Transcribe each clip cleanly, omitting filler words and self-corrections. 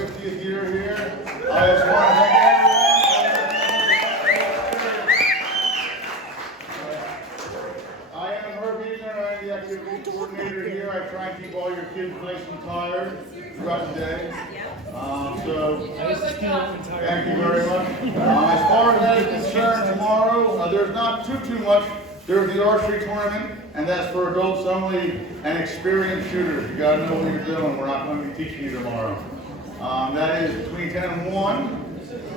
50th year here. I just want to thank everyone. I am Herb Eaton, I'm the activity coordinator here. I try and keep all your kids nice and tired throughout the day. Thank you very much. As far as that is concerned, tomorrow, there's not too much. There's the archery tournament, and that's for adults only and experienced shooters. You gotta know what you're doing. We're not going to be teaching you tomorrow. That is between 10 and 1.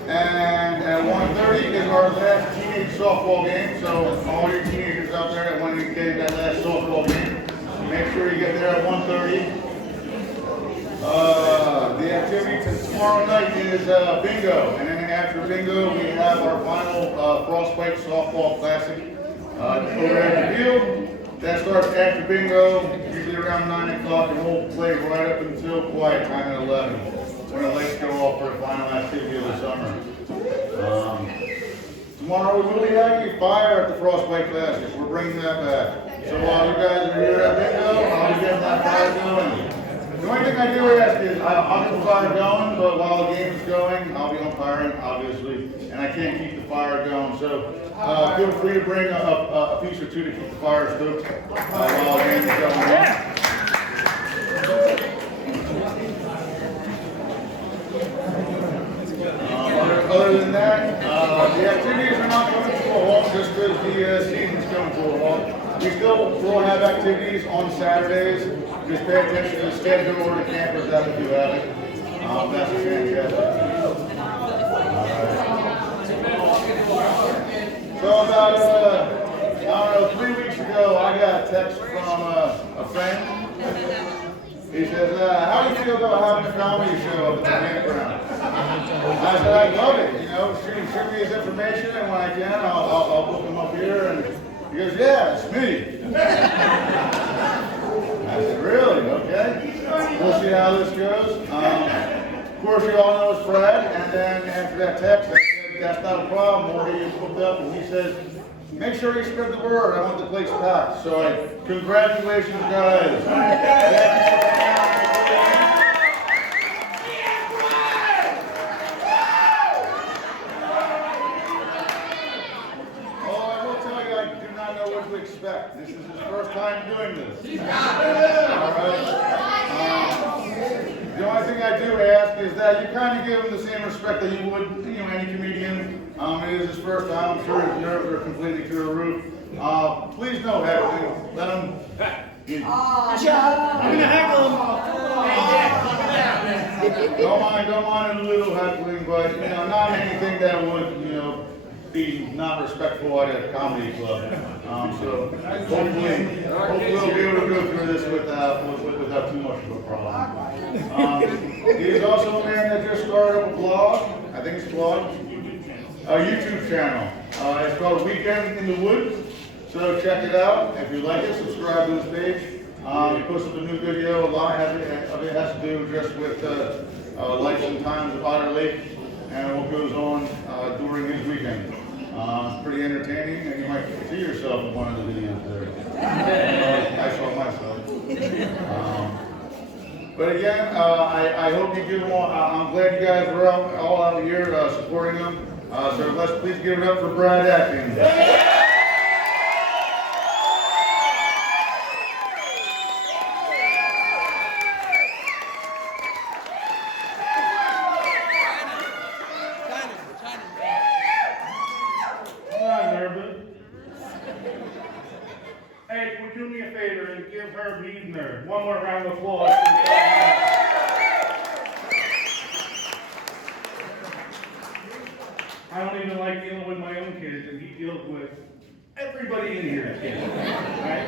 And at 1:30 is our last teenage softball game. So all your teenagers out there that want to get that last softball game, make sure you get there at 1:30. The activity tomorrow night is bingo, and then after bingo we have our final Frostbite Softball Classic over at the field. That starts after bingo, usually around 9 o'clock, and we'll play right up until quiet time at 11, when the lights go off for the final activity of the summer. Tomorrow we will be having a fire at the Frostbite Classic. We're bringing that back. So while you guys are here at bingo, I'll be getting that fire going. The only thing I do ask is, I'll get the fire going, but while the game is going, I'll be umpiring, obviously, and I can't keep the fire going. So feel free to bring a piece or two to keep the fire stoked while the game is going on. Other than that, the activities are not coming to a halt just because the season's coming to a halt. We still will have activities on Saturdays. Just pay attention to the schedule or the campers that we do have it. That's fantastic. So about, I don't know, 3 weeks ago, I got a text from a friend. He says, how do you feel about having a comedy show up at the campground? I said, I love it, you know, shoot me his information, and when I can, I'll book him up here. And he goes, yeah, it's me. I said, really? Okay. We'll see how this goes. Of course, you all know it's Fred, and then after that text, I said, that's not a problem, we'll get you booked up, and he says, make sure you spread the word, I want the place packed. So, congratulations, guys. Thank you. Expect. This is his first time doing this. All right. The only thing I do ask is that you kind of give him the same respect that you would, any comedian. It is his first time. I'm sure his nerves are completely through the roof. Please no heckling. Let him. I'm gonna heckle him. Don't mind a little heckling, but not anything that would, be not respectful at a comedy club. So hopefully we'll be able to go through this without too much of a problem. He is also a man that just started up a blog. I think it's a blog, a YouTube channel. It's called Weekend in the Woods. So check it out. If you like it, subscribe to his page. He posted a new video. A lot of it has to do just with life and times of Otter Lake and what goes on during his weekend. It's pretty entertaining, and you might see yourself in one of the videos there. I saw myself. But again, I hope you give them all. I'm glad you guys were all out here supporting them. So let's please give it up for Brad Atkins. Hey, would you do me a favor and give Herb Eaton one more round of applause? I don't even like dealing with my own kids, and he deals with everybody in here's kids, right?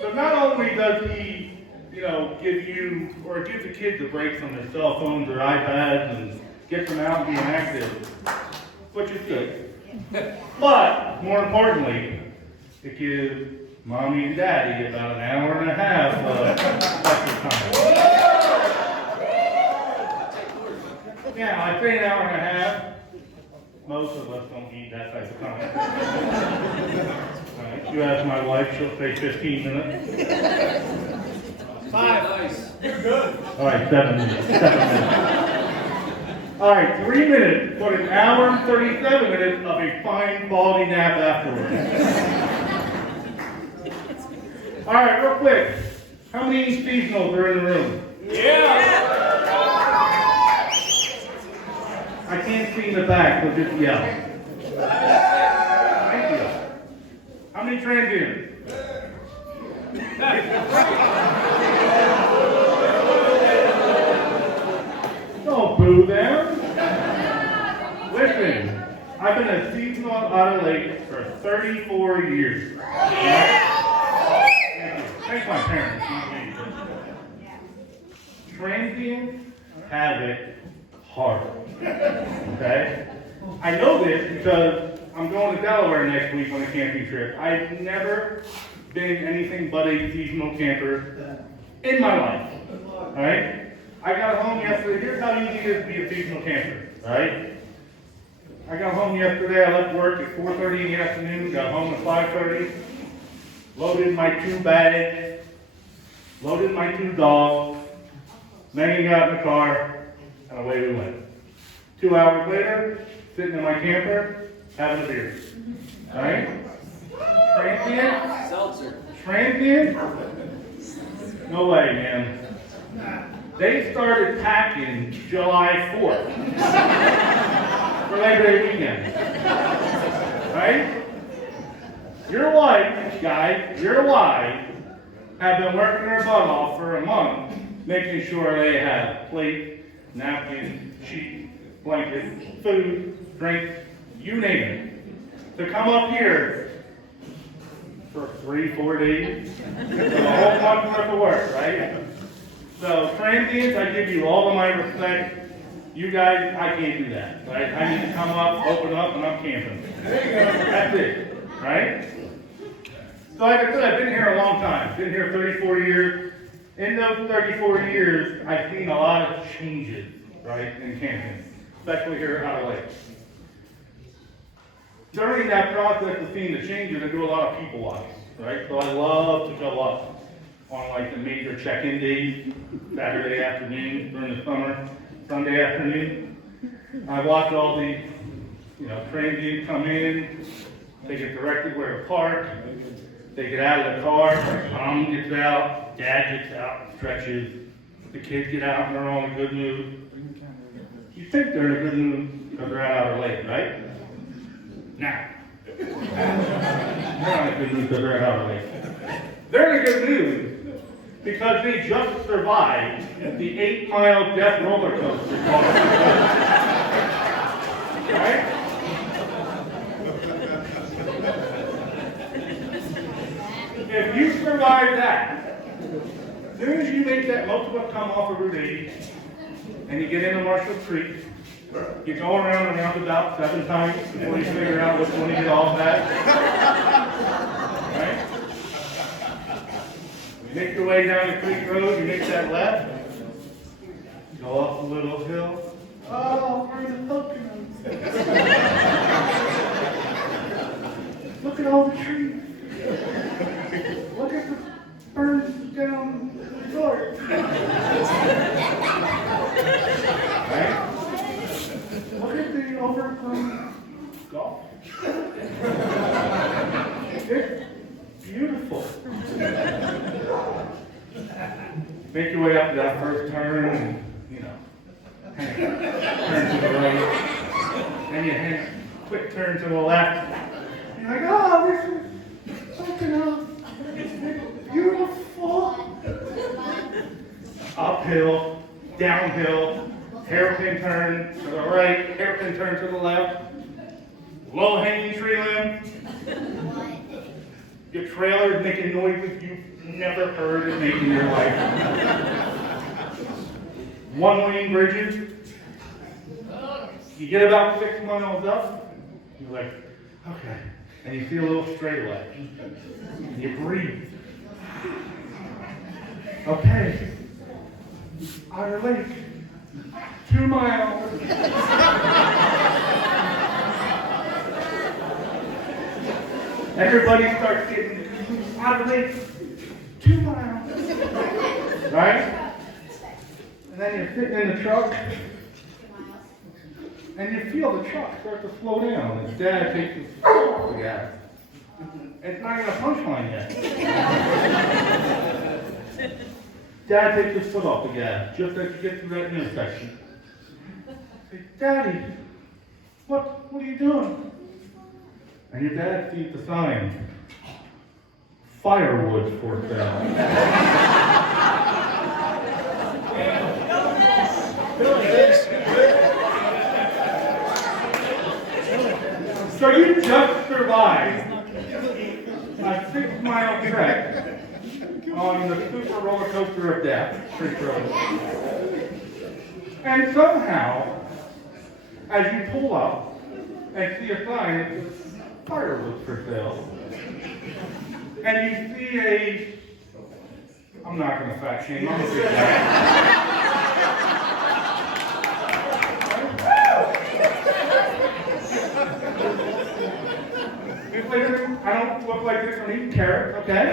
So not only does he, give you, or give the kids a break from their cell phones or iPads and get them out and being active, which is good. But, more importantly, it gives Mommy and Daddy about an hour and a half of time. Yeah, I say an hour and a half. Most of us don't need that type of time. Right. You ask my wife, she'll say 15 minutes. 5. Nice. You're good. All right, 7 minutes. 7 minutes. All right, 3 minutes, but an hour and 37 minutes of a fine quality nap afterwards. All right, real quick. How many seasonals are in the room? Yeah! I can't see in the back, so just yell. Thank you. How many transients? Don't boo them. Listen, I've been a seasonal out of Lake for 34 years. Thank my parents, not me. Transients have it hard. Okay? I know this because I'm going to Delaware next week on a camping trip. I've never been anything but a seasonal camper in my life. Alright? I got home yesterday. Here's how easy it is to be a seasonal camper. Alright? I got home yesterday. I left work at 4:30 in the afternoon. Got home at 5:30. Loaded my 2 bags. Loaded my 2 dogs. Megan got in the car. And away we went. 2 hours later, sitting in my camper, having a beer. Alright? Transient? Seltzer. Transient? No way, man. They started packing July 4th for Labor Day weekend. Right? Your wife, guys, your wife, have been working their butt off for a month, making sure they have plates, napkins, sheets, blankets, food, drinks, you name it. To come up here for 3-4 days, for a whole month worth of work, right? So transients, I give you all of my respect. You guys, I can't do that, right? I need to come up, open up, and I'm camping. That's it, right? So like I said, I've been here a long time. Been here 34 years. In those 34 years, I've seen a lot of changes, right, in camping, especially here out of Lake. During that process of seeing the changes, I do a lot of people watching, right? So I love to go up on like the major check-in days, Saturday afternoon during the summer, Sunday afternoon. I watch all the, transients come in, they get directed where to park, they get out of the car, mom gets out, dad gets out, stretches, the kids get out and they're all in a good mood. You think they're in a good mood because they're out of Lake, right? Now, they're not in a good mood because they're out of Lake. They're in a good mood because they just survived the 8-mile death roller coaster. Right? If you survive that, as soon as you make that, most of us come off of Route 80, and you get into Marshall Creek, you go around and around about 7 times before you figure out which one you get off at. Right? You make your way down the creek road, you make that left, go up a little hill. Oh, where are the coconuts? Look at all the trees. Look at the birds down the resort. Right? Look at the overgrown golf. It's beautiful. Make your way up to that first turn and, turn to the right. Then you hit a quick turn to the left. You're like, oh, this is something else. It's beautiful. Uphill, downhill, hairpin turn to the right, hairpin turn to the left, low-hanging tree limb. Your trailer's making noises you've never heard it make in your life. One-lane bridges. You get about 6 miles up, you're like, okay. And you see a little straightaway. And you breathe. Okay. Outer Lake. 2 miles. Everybody starts getting Outer Lake. 2 miles. Right? And then you're sitting in the truck. and you feel the truck start to slow down, and Dad takes his foot off the gas. It's not even a punchline yet. Dad takes his foot off the gas just as you get through that intersection. I say, Daddy, what are you doing? And your dad sees the sign, firewood for sale. So you just survived a 6-mile trek on the super roller coaster of death, Creek Road. And somehow, as you pull up and see a sign that says firewood for sale, and you see I'm not going to fat shame, I'm a big guy. I don't look like this from eating carrots, okay?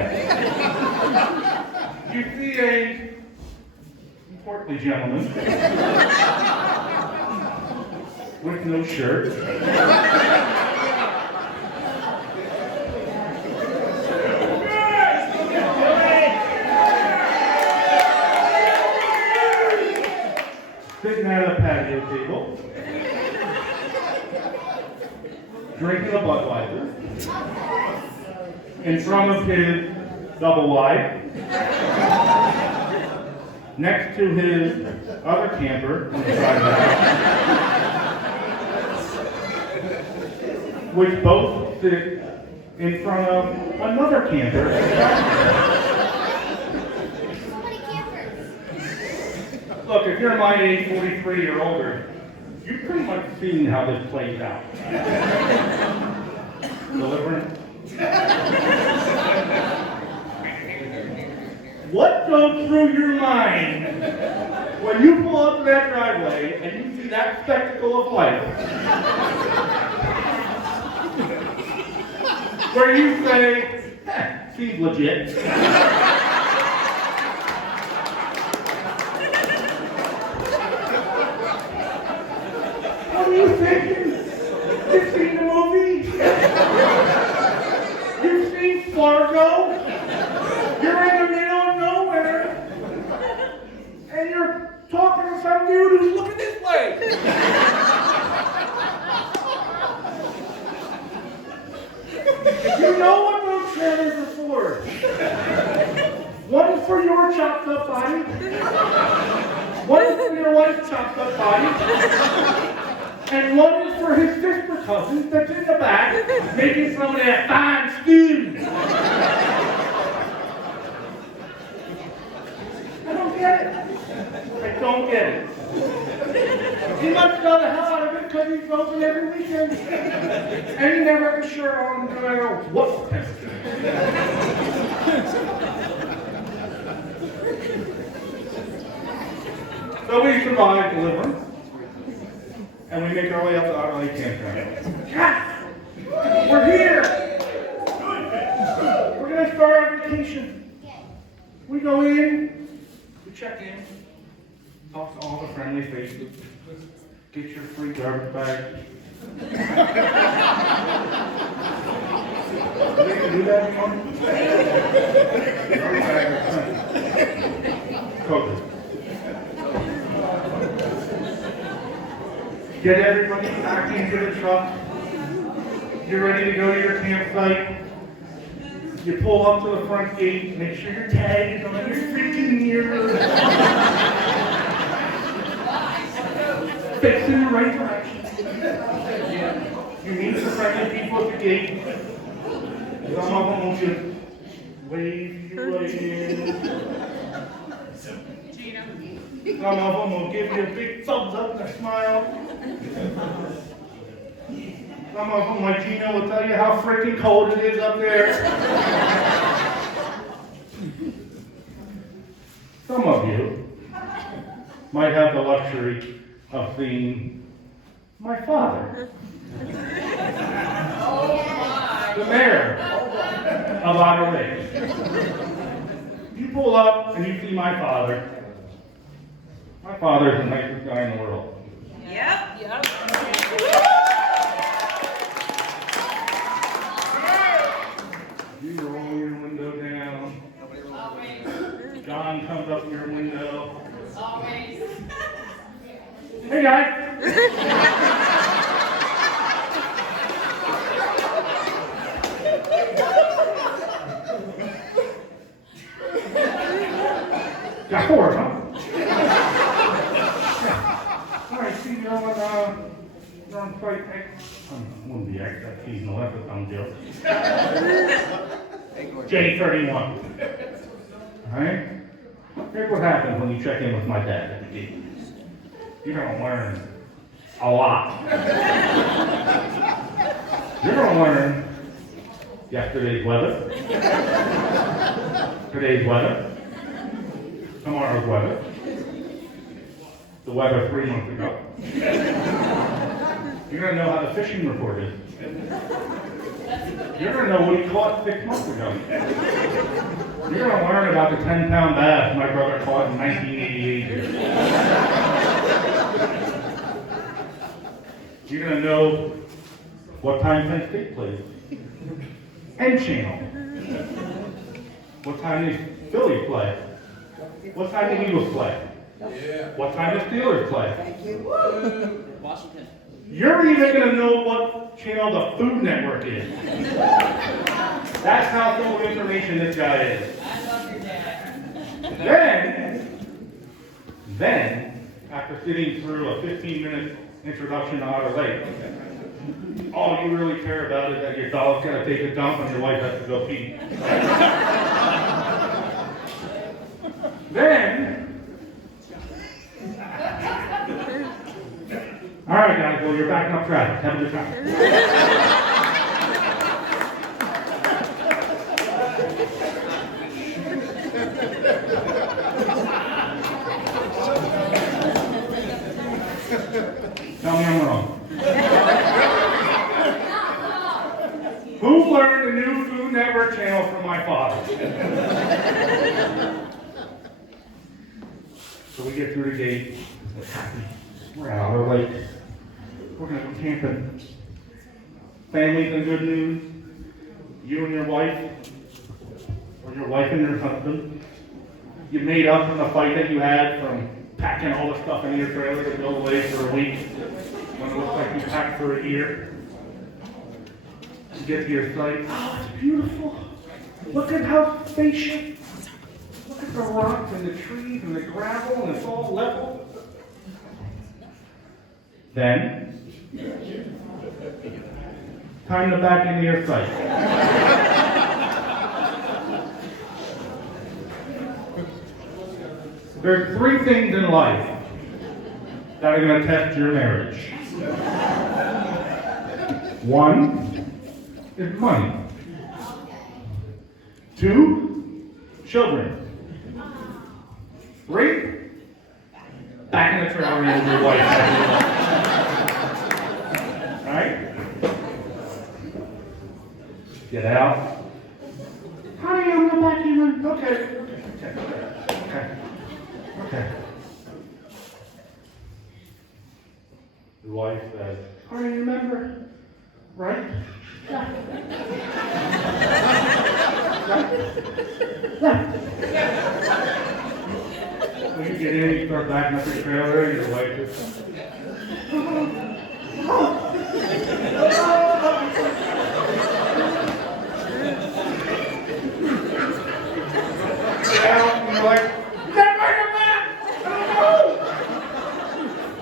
You see a portly gentleman with no shirt. Sitting at a patio table, drinking a Budweiser, in front of his double wide, next to his other camper on the side of the house, which both sit in front of another camper. Look, if you're my age, 43 or older, you've pretty much seen how this plays out. Deliverance. What goes through your mind when you pull up to that driveway and you see that spectacle of life? Where you say, seems legit. What are you thinking? You've seen the movie? You've seen Fargo? You're in the middle of nowhere, and you're talking to some dude who's looking this way. You know what those trailers are for. One is for your chopped up body. One is for your wife's chopped up body. And one is for his sister cousin that's in the back making some of that fine stew. I don't get it. I don't get it. He must know the hell out of it because he's open every weekend. And he never has a shirt on no matter what temperature. So we survived deliverance. And we make our way up to Archery Campground. Yes! We're here! We're going to start our vacation. We go in, we check in, talk to all the friendly faces, get your free garbage bag. Do they do that anymore? Garbage bag or COVID. Get everybody back into the truck. You're ready to go to your campsite. You pull up to the front gate, make sure your tag is on your freaking mirror. Face in the right direction. You meet the friendly people at the gate. Some of them will just wave you right in. Some of them will give you a big thumbs up and a smile. Some of them, like Gina, will tell you how freaking cold it is up there. Some of you might have the luxury of seeing my father, the mayor of Otter Lake. You pull up and you see my father. My father is the nicest guy in the world. Yep. You roll your window down. John comes up your window. Hey guys. Got four, huh? All right, see, you're on flight X. Wouldn't be X, that's seasonal, that's a dumb joke. J31. All right? Here's what happens when you check in with my dad at the gate. You're going to learn a lot. You're going to learn yesterday's weather, today's weather, tomorrow's weather, the weather 3 months ago. You're going to know how the fishing report is. You're going to know what he caught 6 months ago. You're going to learn about the 10-pound bass my brother caught in 1988. You're going to know what time Penn State plays. End channel. What time does Philly play? What time do Eagles play? What time does Steelers play? Thank you. Washington. You're even going to know what channel the Food Network is. That's how full of information this guy is. I love your dad. Then, after sitting through a 15-minute introduction to Otter Lake, all you really care about is that your dog's got to take a dump and your wife has to go pee. Then, all right, guys, well, you're backing up traffic. Have a good time. Tell me I'm wrong. Who learned the new Food Network channel from my father? So we get through the gate. We're happy. We're at Otter Lake. We're going to go camping. Family's in good news. You and your wife, or your wife and your husband, you made up from the fight that you had from packing all the stuff in your trailer to go away for a week when it looks like you packed for a year. You get to your site. Oh, it's beautiful. Look at how spacious. Look at the rocks and the trees and the gravel, and it's all level. Then, time to back into your site. There's 3 things in life that are going to test your marriage. 1 is money. 2, children. 3, back in the trailer with your wife. Right? Get out. Honey, I'm going back in. Okay. The wife says, honey, remember? Right? Yeah. When you get in, you start backing up your trailer, your wife is, and you're like, is that right or not? I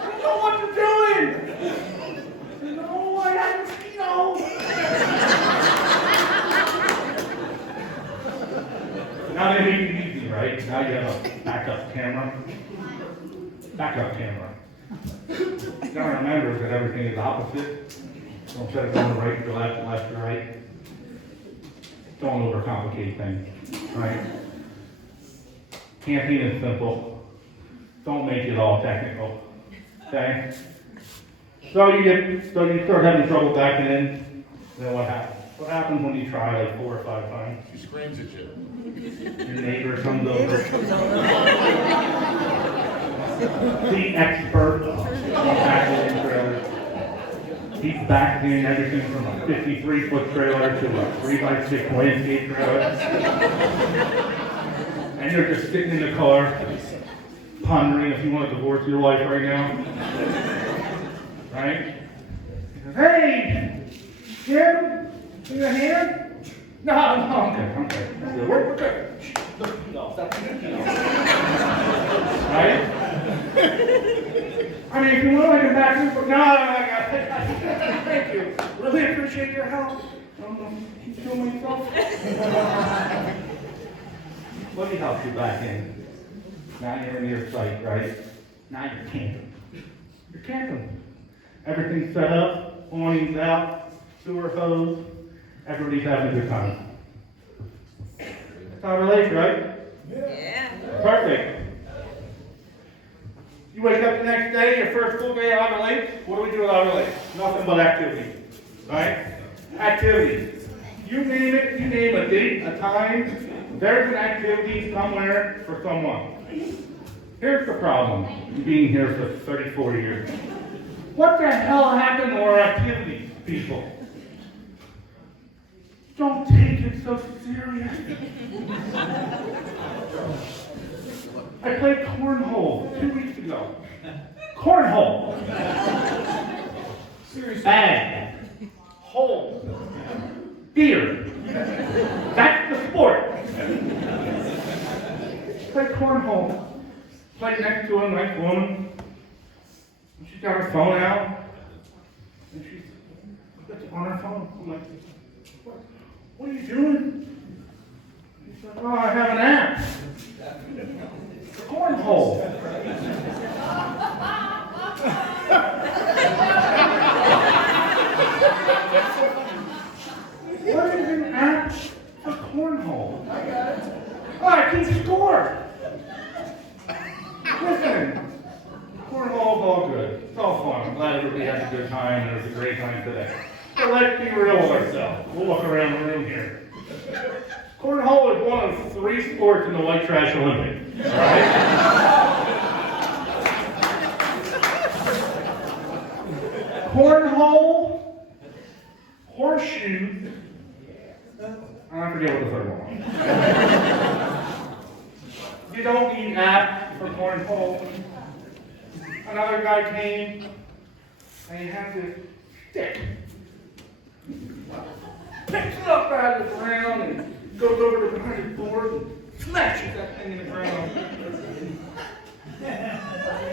don't know what you're doing. No, I haven't, Now they make it easy, right? Now you have a backup camera. You gotta remember that everything is opposite. Don't set it going right to left, left to right. Don't overcomplicate things, right? Camping is simple. Don't make it all technical. Okay? So you start having trouble backing in, then what happens? What happens when you try like 4 or 5 times? She screams at you. Your neighbor comes over. the expert on backing trailers. He's backed in everything from a 53-foot trailer to a 3x6 landscape trailer. And you're just sitting in the car, pondering if you want to divorce your wife right now. Right? He says, hey, Jim, you got a hand? No, I'm good. We're good. No, that's good. Right? I mean, if you want, I can back in, but no, I got it. Thank you. Really appreciate your help. Keep doing myself. Let me help you back in. Now you're in your site, right? Now you're camping. You're camping. Everything's set up, awnings out, sewer hose. Everybody's having a good time. That's how it relates, right? Yeah. Perfect. You wake up the next day, your first full day at Outer Lake. What do we do at Outer Lake? Nothing but activity. Right? Activity. You name it, you name a date, a time, there's an activity somewhere for someone. Here's the problem, being here for 34 years. What the hell happened to our activities, people? Don't take it so serious. I played cornhole 2 weeks ago. Cornhole. Bag. Hole. Beer. That's the sport. Played cornhole. Played next to a nice woman. She's got her phone out. And she's on her phone. I'm like, what are you doing? She's like, oh, I have an app. Cornhole. What is an app for cornhole? I got it. Oh, I can score. Listen, cornhole's all good. It's all fun. I'm glad everybody had a good time and it was a great time today. But let's be real with ourselves. We'll look around the room here. Cornhole is one of 3 sports in the White Trash Olympics. All right? Cornhole, horseshoe, I forget what the third one was. You don't need apps for cornhole. Another guy came and he had this stick. Picks it up out of the ground and goes over to behind his board and smashes that thing in the ground.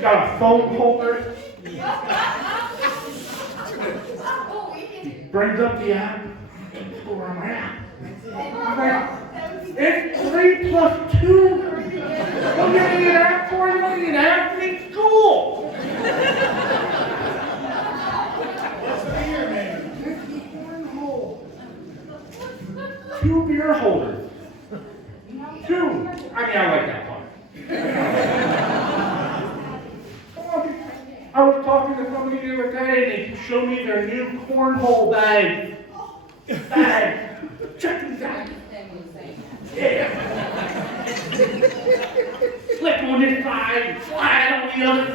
Got a phone holder. He brings up the app. Score on my app. It's 3 plus 2. What do you need an app for? You don't need an app to be school. What's the beer, man? 2 beer holders. 2. I mean, I like that part. I was talking to somebody the other day and they showed me their new cornhole bag. Check these out. Yeah. Slip on this side, slide on the other.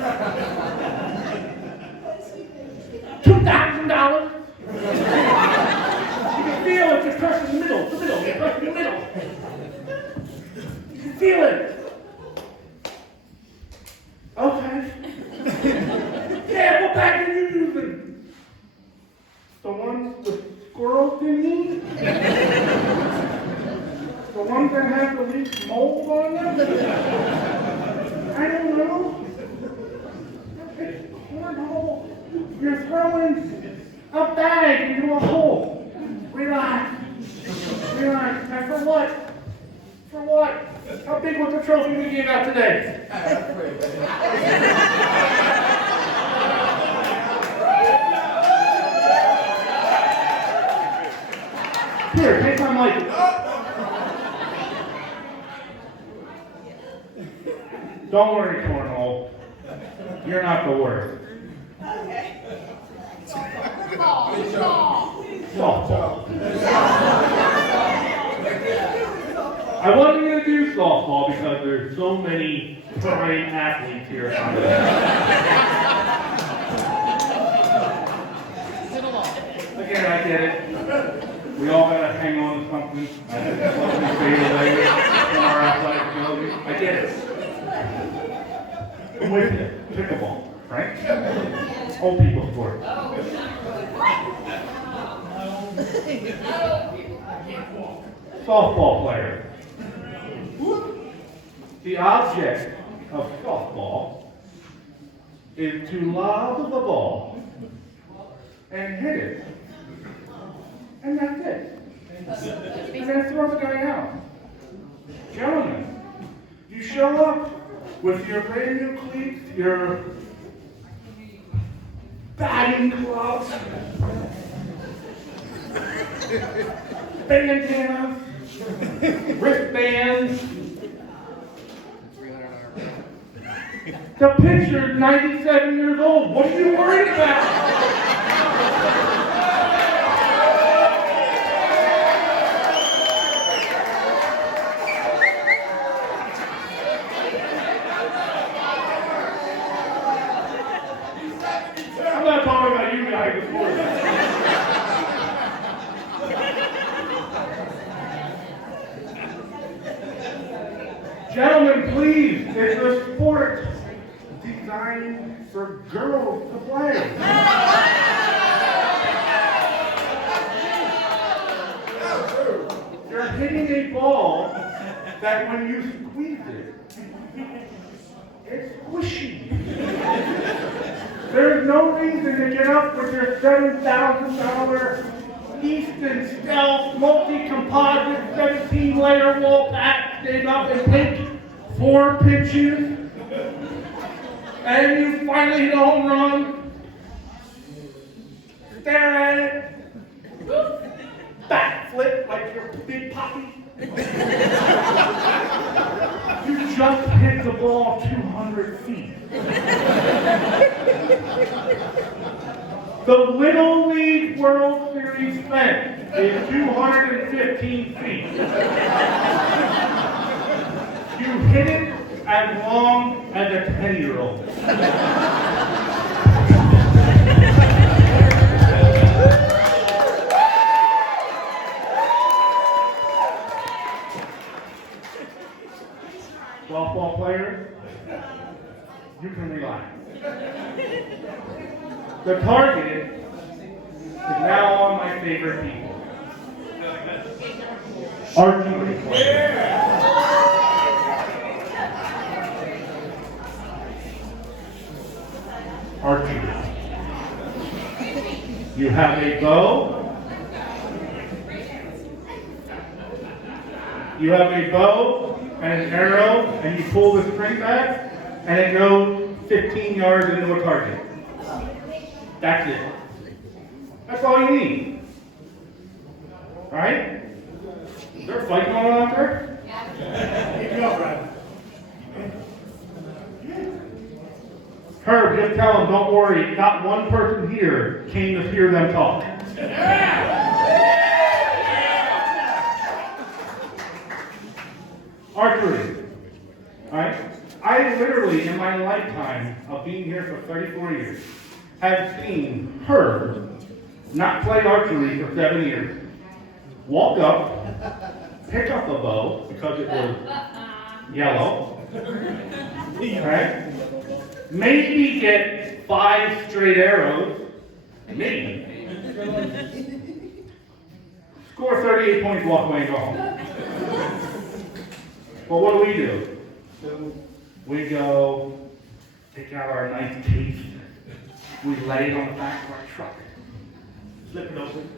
$2,000. You can feel it just pressing the middle, you press the middle. You can feel it. Okay. Yeah, what bag are you using? The ones the squirrels didn't eat? The ones that have the least mold on them? I don't know. It's cornhole. You're throwing a bag into a hole. Relax. Relax. And for what? For what? How big was the trophy we gave out today? Here, take my mic. Don't worry, cornhole. You're not the worst. Okay. Softball. I wasn't going to do softball because there's so many great athletes here. Again, I get it. We all gotta hang on to something. I had to slowly fade away from our athletic ability. I get it. I'm with you. Pickleball, right? Old people sport. Softball player. The object of softball is to lob the ball and hit it. And that's it. And then throw the guy out. Gentlemen, you show up with your brand new cleats, your batting gloves, bandanas, wristbands. The pitcher's 97 years old. What are you worried about? I'm not talking about you guys before. Gentlemen, please, it's a sport designed for girls to play. You're hitting a ball that when you squeeze it, it's squishy. There's no reason to get up with your $7,000 Easton Stealth multi-composite 17-layer wall pack, stand up and take 4 pitches, and you finally hit a home run, stare at it, backflip like you're Big Poppy. You just hit the ball 200 feet. The Little League World Series fence is 215 feet. You hit it as long as a 10-year-old. Softball players, you can relax. The target is now on my favorite people. Archery players. Archery. You have a bow. You have a bow and an arrow, and you pull the string back, and it goes 15 yards into a target. That's it. That's all you need. Right? Is there a fight going on out there? Yeah. Keep going, Brad. Herb, just tell them, don't worry, not one person here came to hear them talk. Archery. Right? I literally, in my lifetime of being here for 34 years, have seen her not play archery for 7 years. Walk up, pick up a bow, because it was yellow, right? Maybe get 5 straight arrows, maybe. Score 38 points, walk away and go home. But what do? We go, take out our nice case, we lay it on the back of our truck, flip it open,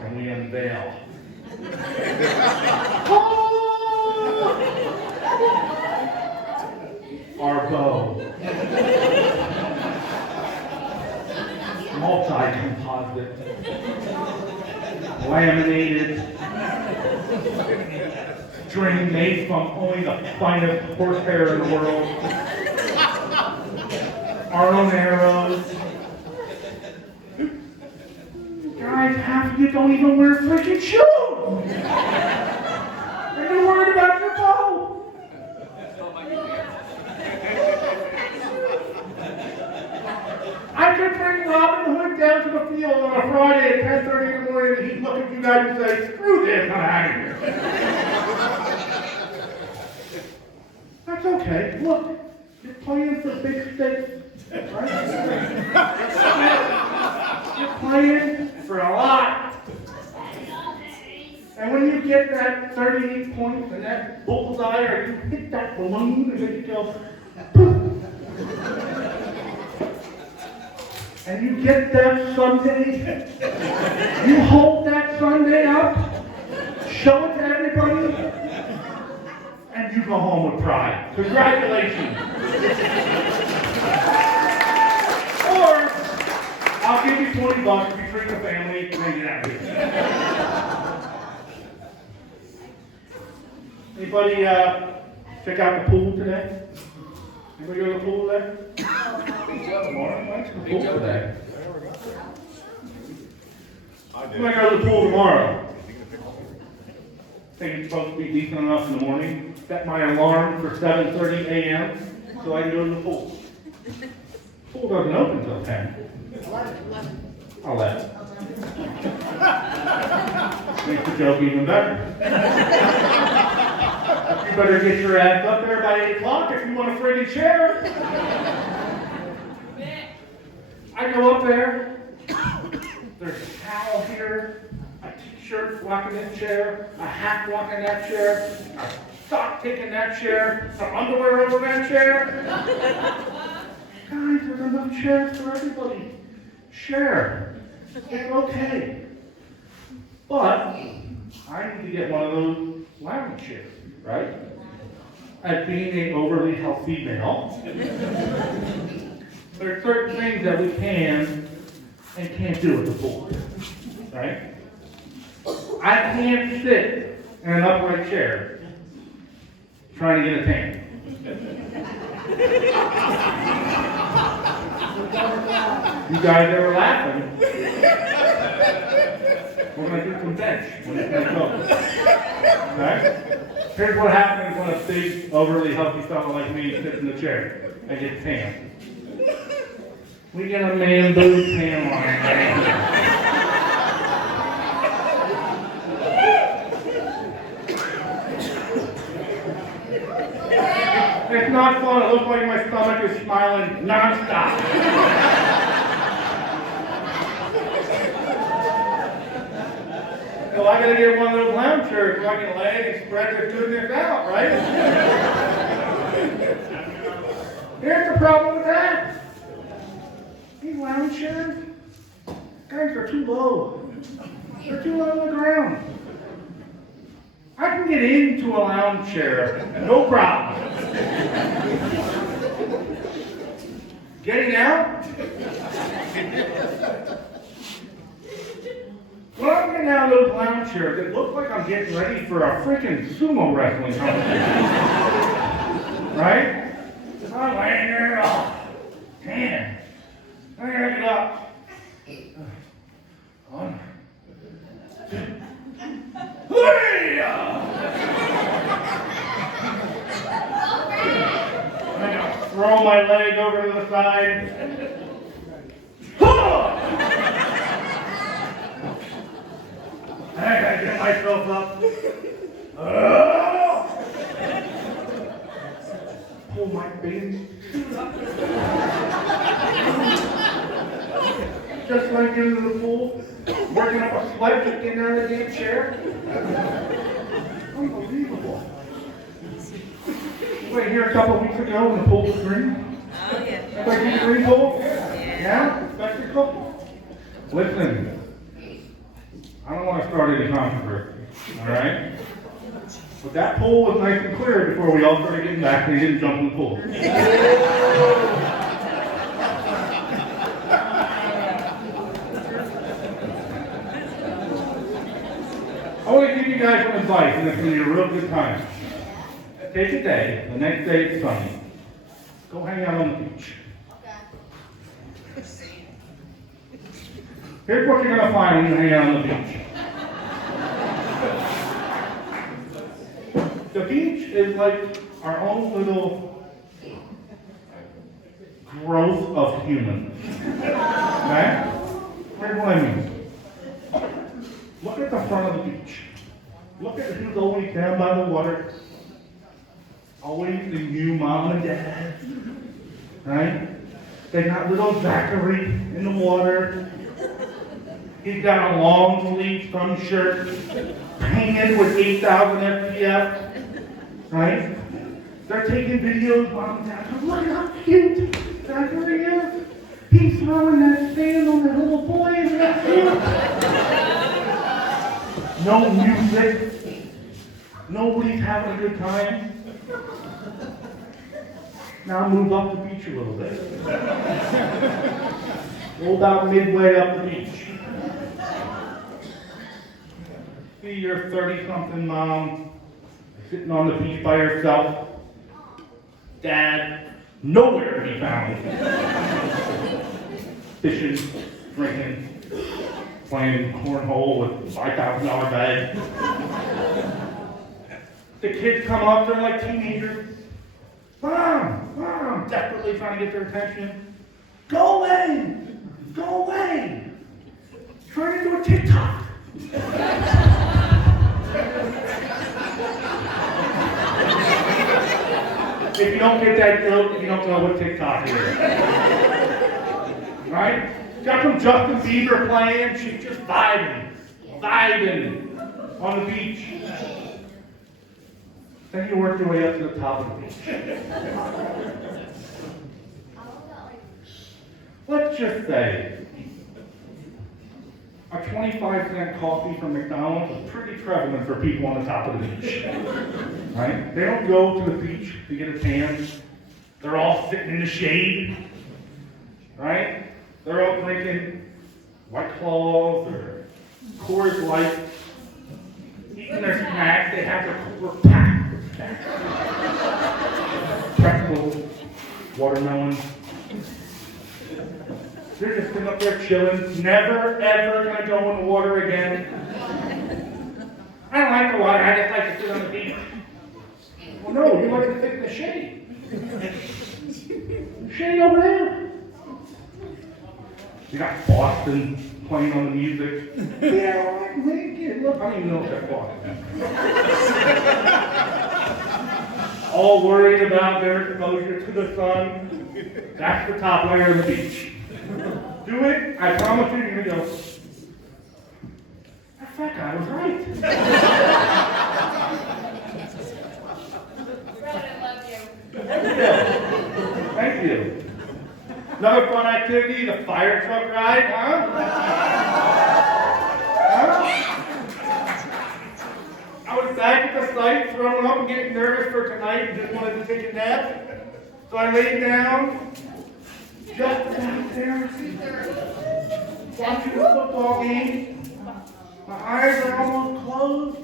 and we unveil. Our bow. Multi-composite. Laminated. String made from only the finest horsehair in the world. Our own arrows. Guys, half of you don't even wear freaking shoes! And you're worried about your bow! meals on a Friday at 10:30 in the morning, and he'd look at you guys and say, screw this, I'm out of here. That's okay. Look, you're playing for big stakes. Right? You're playing for a lot. And when you get that 38 points and that bullseye, or you hit that balloon, and then you go, poof. And you get that Sunday, you hold that Sunday up, show it to everybody, and you go home with pride. Congratulations. Or, I'll give you $20 if you treat the family and then get out of here. Anybody check out the pool today? Anybody go to the pool today? Tomorrow? Why the pool today? I'm going to go to the pool tomorrow. I think it's supposed to be decent enough in the morning. Set my alarm for 7:30 a.m. so I can go to the pool. The pool doesn't open until 10. 11. Makes the joke even better. You better get your ass up there by 8 o'clock if you want a friggin' chair. I go up there. There's a towel here, a t-shirt blocking that chair, a hat blocking that chair, a sock taking that chair, some underwear over that chair. Guys, there's enough chairs for everybody. Share. It's okay. But I need to get one of those lounge chairs, right? As being an overly healthy male, there are certain things that we can and can't do at the pool, right? I can't sit in an upright chair trying to get a tan. You guys ever laughing? We're going to do some bench when it's going to go. Right? Here's what happens when a big, overly healthy fellow like me sits in the chair and gets tan. We get a man boob tan line. It's not fun. It looks like my stomach is smiling nonstop. So I gotta get one of those lounge chairs so I can lay and spread this goodness out, right? Here's the problem with that. These lounge chairs, guys, are too low. They're too low on the ground. I can get into a lounge chair, no problem. Getting out? When I'm getting out of those lounge chairs, it looks like I'm getting ready for a freaking sumo wrestling competition. Right? I'm laying there, oh, man. I gotta get up. 1, 2, 3. I gotta throw my leg over to the side. I gotta get myself up. Pull my beans. Just like into the pool, working up a sweat, just getting out of the damn chair. Unbelievable. Wait, here a couple of weeks ago when the pool was green. Oh, yeah. Everybody see the green pool? Yeah. Yeah? Spectacle? Listen, I don't want to start any controversy, all right? But that pool was nice and clear before we all started getting back and they didn't jump in the pool. I want to give you guys some advice, and it's going to be a real good time. Take a day, the next day it's sunny. Go hang out on the beach. Here's what you're going to find when you hang out on the beach. The beach is like our own little growth of humans. Okay? We're what I mean. Look at the front of the beach. Look at who's always down by the water. Always the new mom and dad, right? They got little Zachary in the water. He's got a long sleeve scrum shirt, painted with 8,000 FPS, right? They're taking videos, mom and dad, look how cute Zachary is. He's throwing that sand on the little boy, isn't that cute? No music. Nobody's having a good time. Now move up the beach a little bit. Go about midway up the beach. See your 30-something mom sitting on the beach by herself. Dad, nowhere to be found. Fishing, drinking, playing cornhole with $5,000 bag. The kids come up, they're like teenagers. Mom, desperately trying to get their attention. Go away. Trying to do a TikTok. If you don't get that joke, you don't know what TikTok is. Right? Got some Justin Bieber playing, she's just vibing on the beach. Then you work your way up to the top of the beach. Let's just say a 25-cent coffee from McDonald's is pretty prevalent for people on the top of the beach. Right? They don't go to the beach to get a tan. They're all sitting in the shade. Right? They're all drinking White Claws or Coors Light. Eating their snacks, they have their packed with snacks. Pretzels, watermelon. They're just sitting up there chilling, never ever gonna go in the water again. I don't like the water, I just like to sit on the beach. Well, no, you like to sit in the shade. Shade over there. You got Boston playing on the music. Yeah, I like it. Look, I don't even know if that's Boston. All worried about their exposure to the sun. That's the top layer of the beach. Do it, I promise you, you're gonna go, that guy was right. Brother, I love you. Thank you. Another fun activity, the fire truck ride, huh? I was back at the site, throwing up and getting nervous for tonight and just wanted to take a nap. So I laid down, just about there, watching a football game. My eyes are almost closed.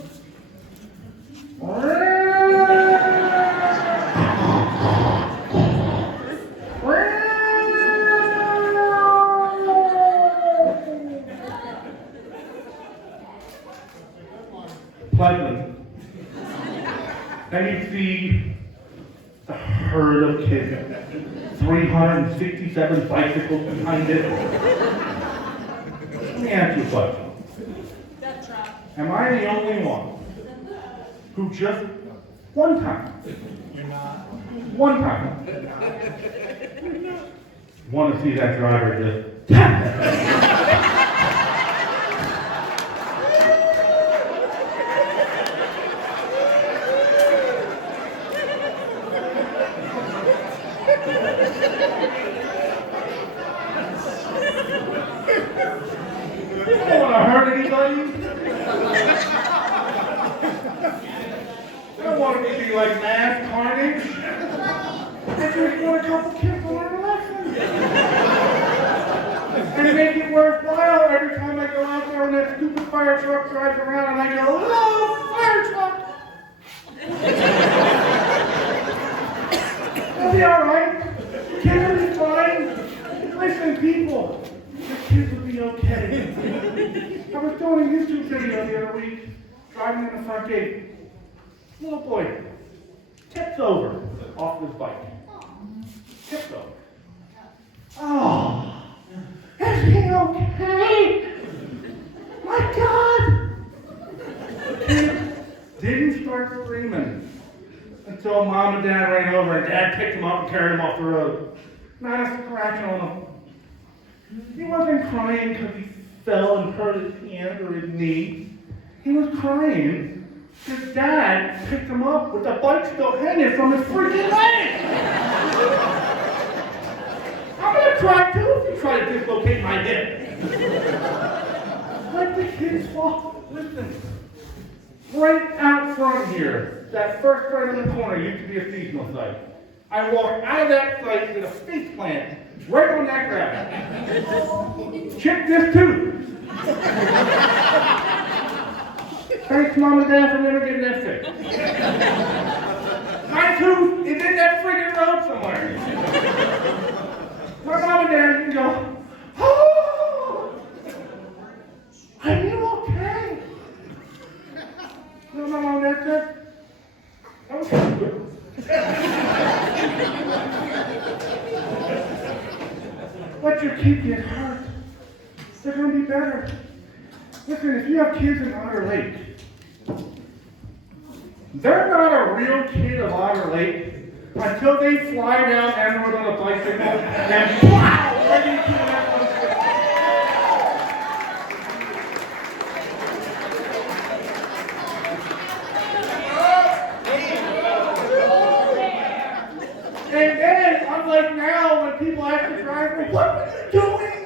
Pleasant. Then you see the herd of kids, 367 bicycles behind it. Let me ask you a question. Am I the only one who just one time want to see that driver just tap that? I don't want to hurt anybody. I don't want it to be like mass carnage. I just want a couple kids to learn a lesson. And make it worthwhile every time I go out there and that stupid fire truck drives around and I go, hello, fire truck. It'll be alright. The kids will be fine. Listen, people, the kids will be okay. I was doing a YouTube video the other week, driving in the front gate. Little boy tips over off his bike. Tips over. Oh, is he okay? start screaming until mom and dad ran over and dad picked him up and carried him off the road. Not a scratch on him. He wasn't crying because he fell and hurt his hand or his knee. He was crying because dad picked him up with the bike still hanging from his freaking leg. I'm gonna cry too if you try to dislocate my hip. Let the kids fall. Listen. Right out front here, that first right in the corner used to be a seasonal site. I walked out of that site to the fish plant, right on that gravel. Chipped this tooth. Thanks, Mom and Dad, for never getting that fixed. My tooth is in that friggin' road somewhere. My Mom and Dad can go, oh, are you okay? No, my Mom, that's it. That was good. Let your kid get hurt. They're going to be better. Listen, if you have kids in Otter Lake, they're not a real kid of Otter Lake until they fly down Emerald on a bicycle and wow, right into that one. And then, unlike now, when people have to drive, what are you doing?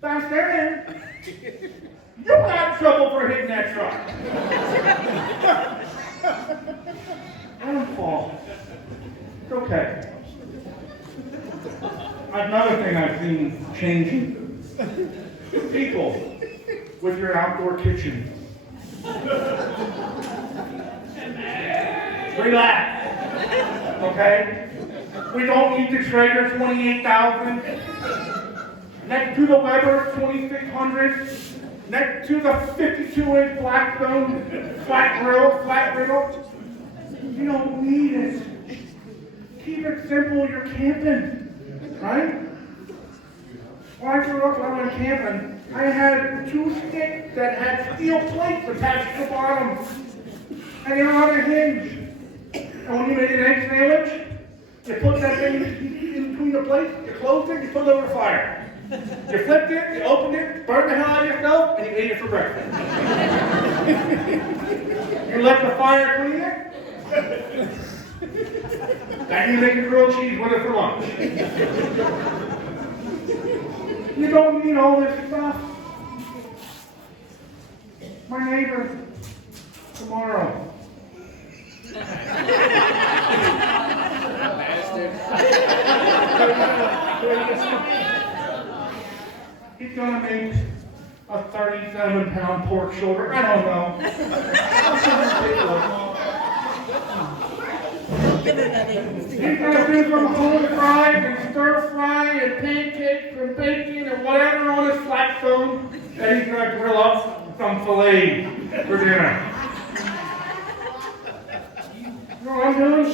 Back then, you got in trouble for hitting that truck. I don't fall. It's okay. Another thing I've seen changing. People with your outdoor kitchen. Relax. Okay? We don't need the Traeger 28,000. Next to the Weber 2600. Next to the 52-inch Blackstone flat griddle. You don't need it. Keep it simple, you're camping. Right? When I grew up, when I went camping, I had 2 sticks that had steel plates attached to the bottom. And they were on a hinge. And when you made an egg sandwich, you put that thing in between the plates, you closed it, you put it over the fire. You flipped it, you opened it, burned the hell out of yourself, and you ate it for breakfast. You let the fire clean it, then you make a grilled cheese with it for lunch. You don't need all this stuff. My neighbor, tomorrow. He's gonna make a 37-pound pork shoulder. I don't know. He's gonna do some home fries and stir fry and pancakes and bacon and whatever on his flat stone. And he's gonna grill up some filet for dinner. You know what I'm doing?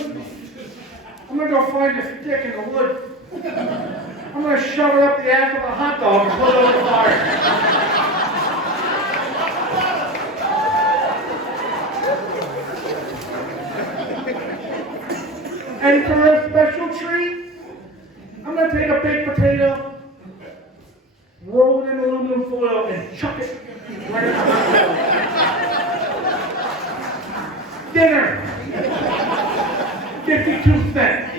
I'm gonna go find a stick in the woods. I'm gonna shove it up the ass of a hot dog and put it over the fire. And for a special treat, I'm gonna take a baked potato, roll it in aluminum foil, and chuck it right in the hot dog. Dinner. 52 cents.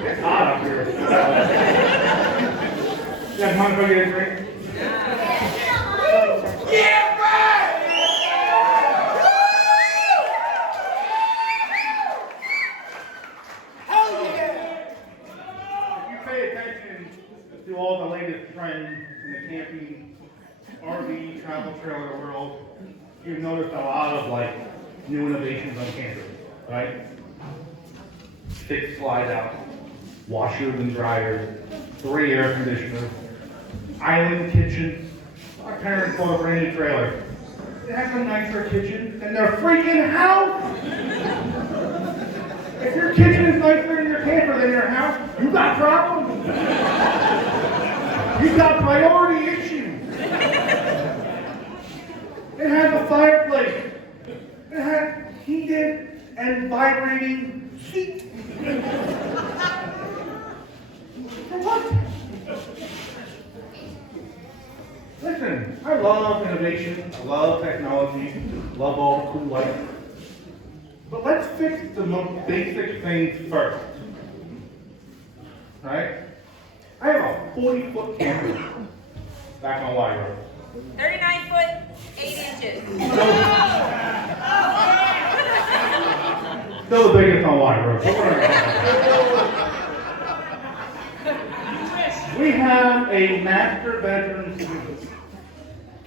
It's hot up here. Yeah, mind if I get a drink? Yeah, right! Hell yeah! If you pay attention to all the latest trends in the camping, RV, travel trailer world, you've noticed a lot of new innovations on campers, right? 6 slide out, washers and dryers, 3 air conditioners, island kitchen. My parents bought a brand new trailer. It has a nicer kitchen than their freaking house. If your kitchen is nicer than your camper, then in your house, you got problems. You got priority issues. It has a fireplace. It has heated and vibrating seats. For what? Listen, I love innovation, I love technology, love all the cool lights. But let's fix the most basic things first. Right? I have a 40-foot camper back on Y Road. 39 foot, 8 inches. Still the biggest on Y Road. We have a master bedroom suite.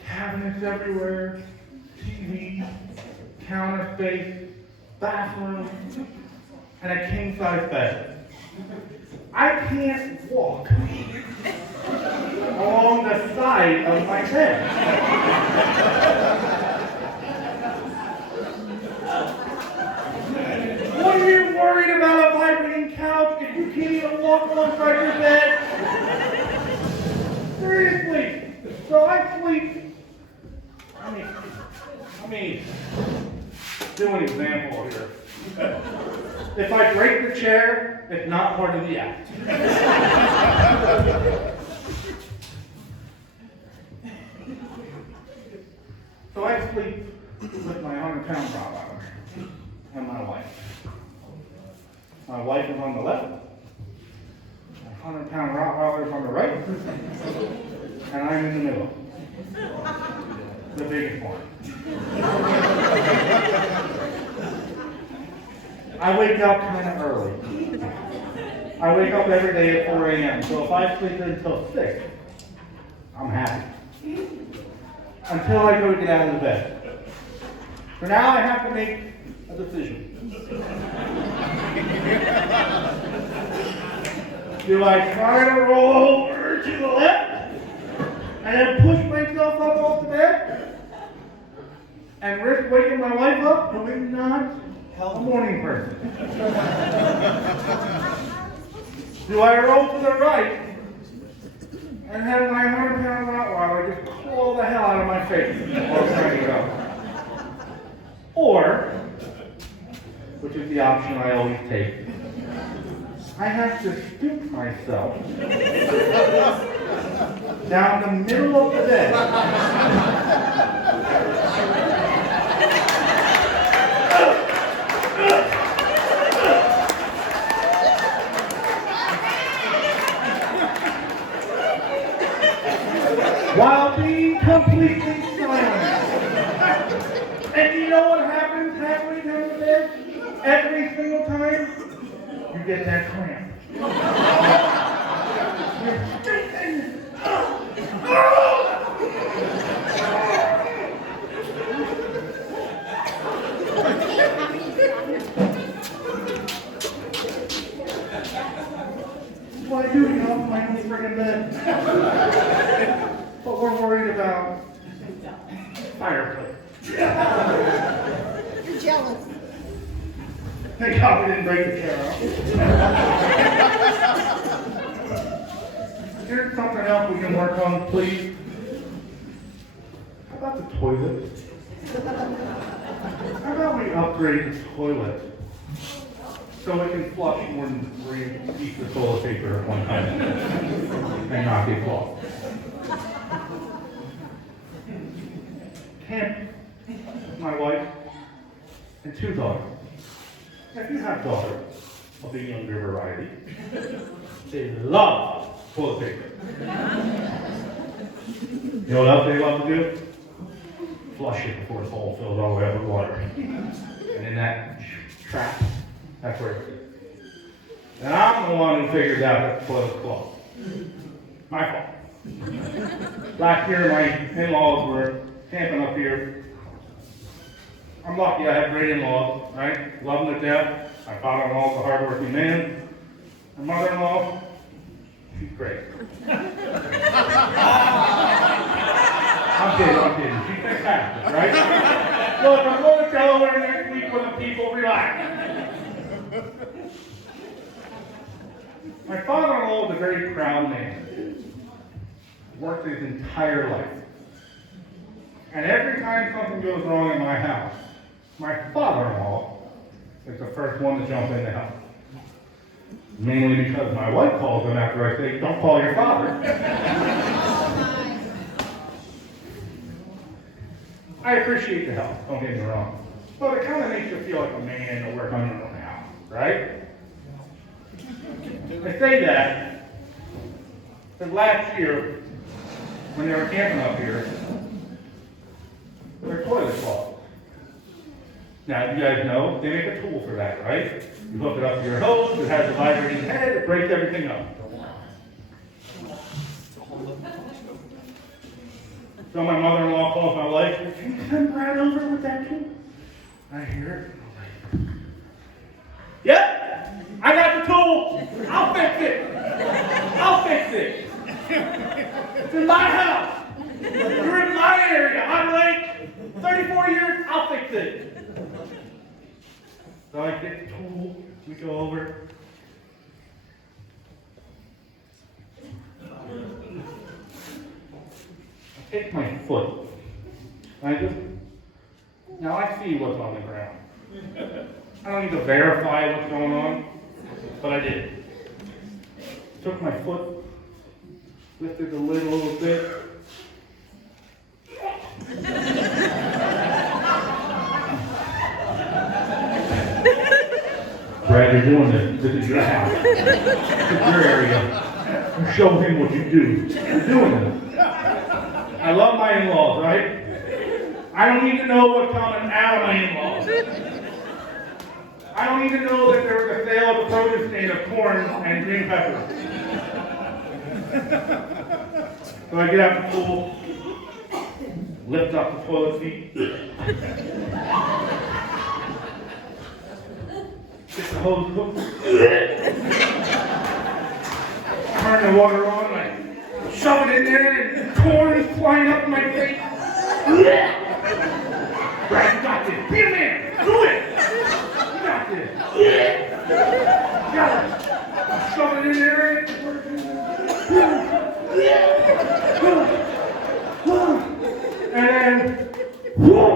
Cabinets everywhere, TV, counter space, bathroom, and a king-size bed. I can't walk along the side of my bed. What are you worried about a vibrating couch if you can't even walk alongside your bed? Seriously. So I sleep. Let me do an example here. If I break the chair, it's not part of the act. So I sleep with my 100-pound Rottweiler and my wife. My wife is on the left, my 100-pound Rottweiler is on the right, and I'm in the middle. The biggest one. I wake up kind of early. I wake up every day at 4 a.m. So if I sleep until 6, I'm happy. Until I go to get out of the bed. For now, I have to make a decision. Do I try to roll over to the left and then push myself up off the bed and risk waking my wife up, who is not a morning person? Do I roll to the right and have my 100-pound Rottweiler just claw the hell out of my face while trying to go? Or, which is the option I always take, I have to scoop myself down the middle of the bed. While being completely silent. And you know what happens halfway down the bed? Every single time? You get that cramp. You're stupid. What I do, you know, my own friggin' bed. But we're worried about fireplace. You're jealous. Thank God we didn't break the chair out. Here's something else we can work on, please. How about the toilet? How about we upgrade the toilet so it can flush more than 3 pieces of toilet paper at one time and not get clogged? Camp with my wife and 2 daughters. If you have daughters of the younger variety, they love toilet paper. You know what else they love to do? Flush it before it's all filled all the way up with water. And in that trap, that's where it is. And I'm the one who figured out that the toilet's clogged. My fault. Last year, my in-laws were camping up here. I'm lucky I have great in-laws, right? Love them to death. My father-in-law's a hard-working man. My mother-in-law, she's great. I'm kidding. She's fantastic, right? Look, I'm going to Delaware next week with the people. Relax. My father-in-law was a very proud man. Worked his entire life. And every time something goes wrong in my house, my father-in-law is the first one to jump in to help. Mainly because my wife calls him after I say, don't call your father. I appreciate the help, don't get me wrong. But it kind of makes you feel like a man to work on your own house, right? I say that because last year, when they were camping up here, their toilet clogged. Now, you guys know, they make a tool for that, right? You hook it up to your hose, it has a vibrating head, it breaks everything up. So my mother-in-law calls my wife, can you send Brad over with that tool? I hear it. Yep, I got the tool. I'll fix it. I'll fix it. It's in my house. You're in my area. I'm like 34 years. I'll fix it. So I get the tool. We go over. I take my foot. Now I see what's on the ground. I don't need to verify what's going on, but I did. Took my foot, lifted the lid a little bit. Brad, you're doing this. This is your house. This is your area. You show him what you do. You're doing this. I love my in-laws, right? I don't need to know what's coming out of my in-laws. I don't need to know that there was a sale of a produce stand of corn and green peppers. So I get out the pool, lift up the toilet seat, get the hose hooked, turn the water on, and I shove it in there, and corn is flying up in my face. Brad, you got this. Be a man. Do it. You got this. Got it. Shove it in there. And then, whoa.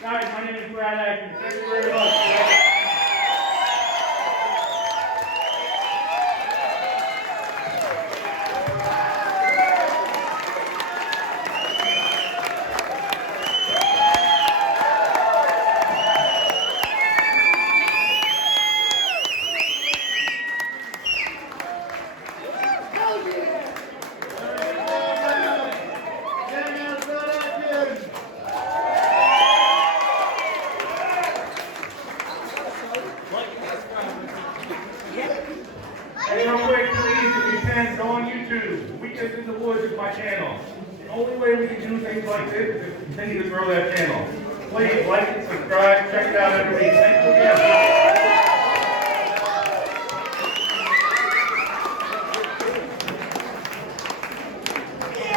Guys, my name is Brad Atkins. Thank you very much. And real quick, please, if you can, go on YouTube. Weekends in the Woods is my channel. The only way we can do things like this is to continue to grow that channel. Please like and subscribe. Check it out every week. Thank you again.